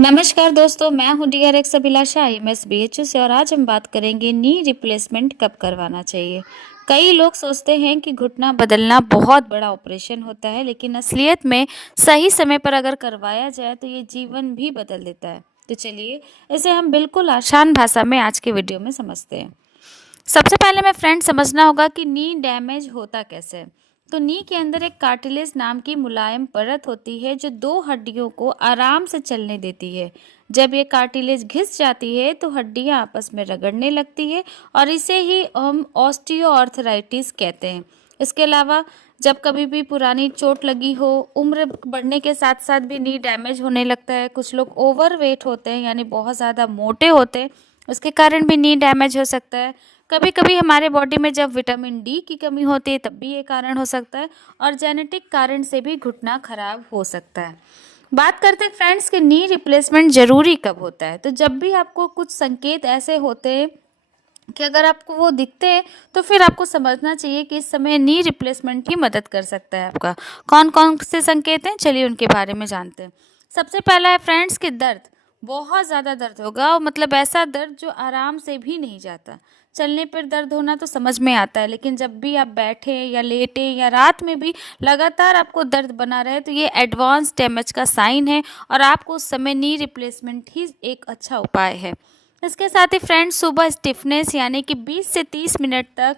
नमस्कार दोस्तों, मैं हूं DRX अभिलाषा IMS BHU से और आज हम बात करेंगे नी रिप्लेसमेंट कब करवाना चाहिए। कई लोग सोचते हैं कि घुटना बदलना बहुत बड़ा ऑपरेशन होता है, लेकिन असलियत में सही समय पर अगर करवाया जाए तो ये जीवन भी बदल देता है। तो चलिए इसे हम बिल्कुल आसान भाषा में आज के वीडियो में समझते हैं। सबसे पहले मैं फ्रेंड समझना होगा कि नी डैमेज होता कैसे है। तो नी के अंदर एक कार्टिलेज नाम की मुलायम परत होती है जो दो हड्डियों को आराम से चलने देती है। जब ये कार्टिलेज घिस जाती है तो हड्डियां आपस में रगड़ने लगती है और इसे ही हम ऑस्टियोआर्थराइटिस कहते हैं। इसके अलावा जब कभी भी पुरानी चोट लगी हो, उम्र बढ़ने के साथ साथ भी नी डैमेज होने लगता है। कुछ लोग ओवरवेट होते हैं यानी बहुत ज़्यादा मोटे होते हैं, उसके कारण भी नी डैमेज हो सकता है। कभी कभी हमारे बॉडी में जब विटामिन डी की कमी होती है तब भी ये कारण हो सकता है और जेनेटिक कारण से भी घुटना खराब हो सकता है। बात करते हैं फ्रेंड्स कि नी रिप्लेसमेंट ज़रूरी कब होता है। तो जब भी आपको कुछ संकेत ऐसे होते हैं कि अगर आपको वो दिखते हैं तो फिर आपको समझना चाहिए कि इस समय नी रिप्लेसमेंट ही मदद कर सकता है आपका। कौन कौन से संकेत हैं, चलिए उनके बारे में जानते हैं। सबसे पहला है फ्रेंड्स कि दर्द, बहुत ज़्यादा दर्द होगा और मतलब ऐसा दर्द जो आराम से भी नहीं जाता। चलने पर दर्द होना तो समझ में आता है, लेकिन जब भी आप बैठे या लेटे या रात में भी लगातार आपको दर्द बना रहे तो ये एडवांस डैमेज का साइन है और आपको उस समय नी रिप्लेसमेंट ही एक अच्छा उपाय है। इसके साथ ही फ्रेंड्स सुबह स्टिफनेस यानी कि 20 से 30 मिनट तक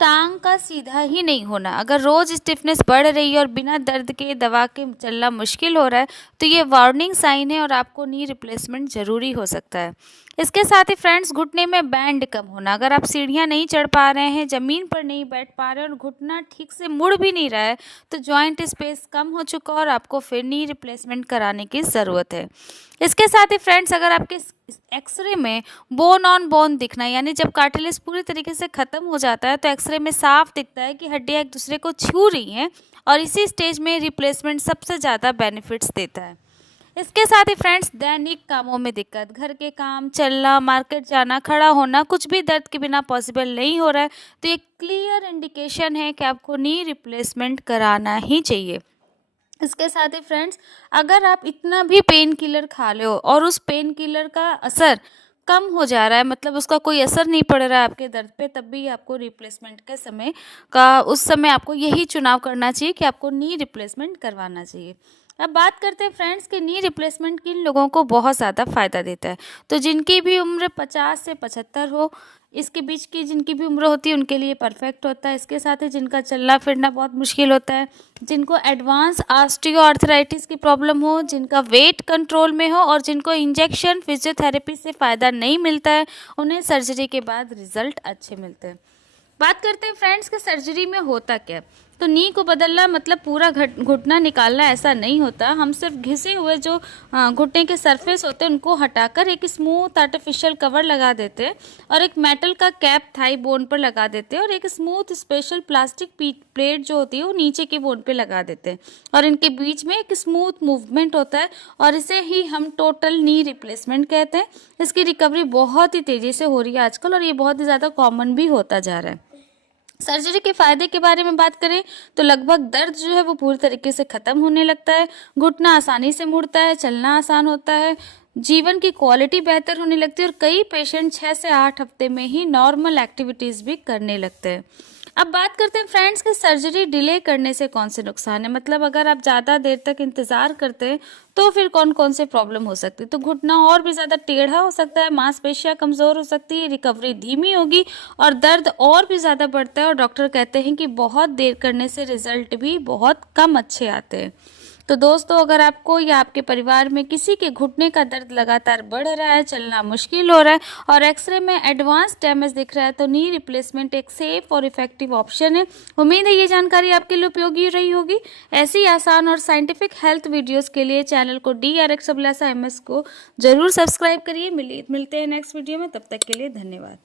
टांग का सीधा ही नहीं होना। अगर रोज़ स्टिफनेस बढ़ रही है और बिना दर्द के दवा के चलना मुश्किल हो रहा है तो ये वार्निंग साइन है और आपको नी रिप्लेसमेंट ज़रूरी हो सकता है। इसके साथ ही फ्रेंड्स घुटने में बैंड कम होना। अगर आप सीढ़ियाँ नहीं चढ़ पा रहे हैं, ज़मीन पर नहीं बैठ पा रहे हैं और घुटना ठीक से मुड़ भी नहीं रहा है तो जॉइंट स्पेस कम हो चुका और आपको फिर नी रिप्लेसमेंट कराने की ज़रूरत है। इसके साथ ही फ्रेंड्स अगर आपके एक्सरे में बोन ऑन बोन दिखना, यानी जब कार्टिलेज पूरी तरीके से ख़त्म हो जाता है तो एक्सरे में साफ दिखता है कि हड्डियाँ एक दूसरे को छू रही हैं और इसी स्टेज में रिप्लेसमेंट सबसे ज़्यादा बेनिफिट्स देता है। इसके साथ ही फ्रेंड्स दैनिक कामों में दिक्कत, घर के काम, चलना, मार्केट जाना, खड़ा होना, कुछ भी दर्द के बिना पॉसिबल नहीं हो रहा है तो ये क्लियर इंडिकेशन है कि आपको नी रिप्लेसमेंट कराना ही चाहिए। इसके साथ ही फ्रेंड्स अगर आप इतना भी पेन किलर खा लो और उस पेन किलर का असर कम हो जा रहा है, मतलब उसका कोई असर नहीं पड़ रहा है आपके दर्द पे, तब भी आपको रिप्लेसमेंट के समय का उस समय आपको यही चुनाव करना चाहिए कि आपको नी रिप्लेसमेंट करवाना चाहिए। अब बात करते हैं फ्रेंड्स कि नी रिप्लेसमेंट किन लोगों को बहुत ज़्यादा फ़ायदा देता है। तो जिनकी भी उम्र 50 से 75 हो, इसके बीच की जिनकी भी उम्र होती है उनके लिए परफेक्ट होता है। इसके साथ ही जिनका चलना फिरना बहुत मुश्किल होता है, जिनको एडवांस ऑस्टियोआर्थराइटिस की प्रॉब्लम हो, जिनका वेट कंट्रोल में हो और जिनको इंजेक्शन फिजियोथेरेपी से फ़ायदा नहीं मिलता है, उन्हें सर्जरी के बाद रिजल्ट अच्छे मिलते हैं। बात करते हैं फ्रेंड्स कि सर्जरी में होता क्या। तो नी को बदलना मतलब पूरा घुटना निकालना ऐसा नहीं होता। हम सिर्फ घिसे हुए जो घुटने के सरफेस होते हैं उनको हटाकर एक स्मूथ आर्टिफिशियल कवर लगा देते हैं और एक मेटल का कैप थाई बोन पर लगा देते हैं और एक स्मूथ स्पेशल प्लास्टिक प्लेट जो होती है वो नीचे के बोन पे लगा देते हैं और इनके बीच में एक स्मूथ मूवमेंट होता है और इसे ही हम टोटल नी रिप्लेसमेंट कहते हैं। इसकी रिकवरी बहुत ही तेज़ी से हो रही है आजकल और ये बहुत ही ज़्यादा कॉमन भी होता जा रहा है। सर्जरी के फायदे के बारे में बात करें तो लगभग दर्द जो है वो पूरी तरीके से ख़त्म होने लगता है, घुटना आसानी से मुड़ता है, चलना आसान होता है, जीवन की क्वालिटी बेहतर होने लगती है और कई पेशेंट 6 से 8 हफ्ते में ही नॉर्मल एक्टिविटीज़ भी करने लगते हैं। अब बात करते हैं फ्रेंड्स कि सर्जरी डिले करने से कौन से नुकसान है, मतलब अगर आप ज़्यादा देर तक इंतज़ार करते हैं तो फिर कौन कौन से प्रॉब्लम हो सकती है। तो घुटना और भी ज़्यादा टेढ़ा हो सकता है, मांसपेशियां कमज़ोर हो सकती है, रिकवरी धीमी होगी और दर्द और भी ज़्यादा बढ़ता है और डॉक्टर कहते हैं कि बहुत देर करने से रिजल्ट भी बहुत कम अच्छे आते हैं। तो दोस्तों अगर आपको या आपके परिवार में किसी के घुटने का दर्द लगातार बढ़ रहा है, चलना मुश्किल हो रहा है और एक्सरे में एडवांस डैमेज दिख रहा है तो नी रिप्लेसमेंट एक सेफ और इफेक्टिव ऑप्शन है। उम्मीद है ये जानकारी आपके लिए उपयोगी रही होगी। ऐसी आसान और साइंटिफिक हेल्थ वीडियोस के लिए चैनल को DRX अभिलाषा MS को जरूर सब्सक्राइब करिए। मिलते हैं नेक्स्ट वीडियो में, तब तक के लिए धन्यवाद।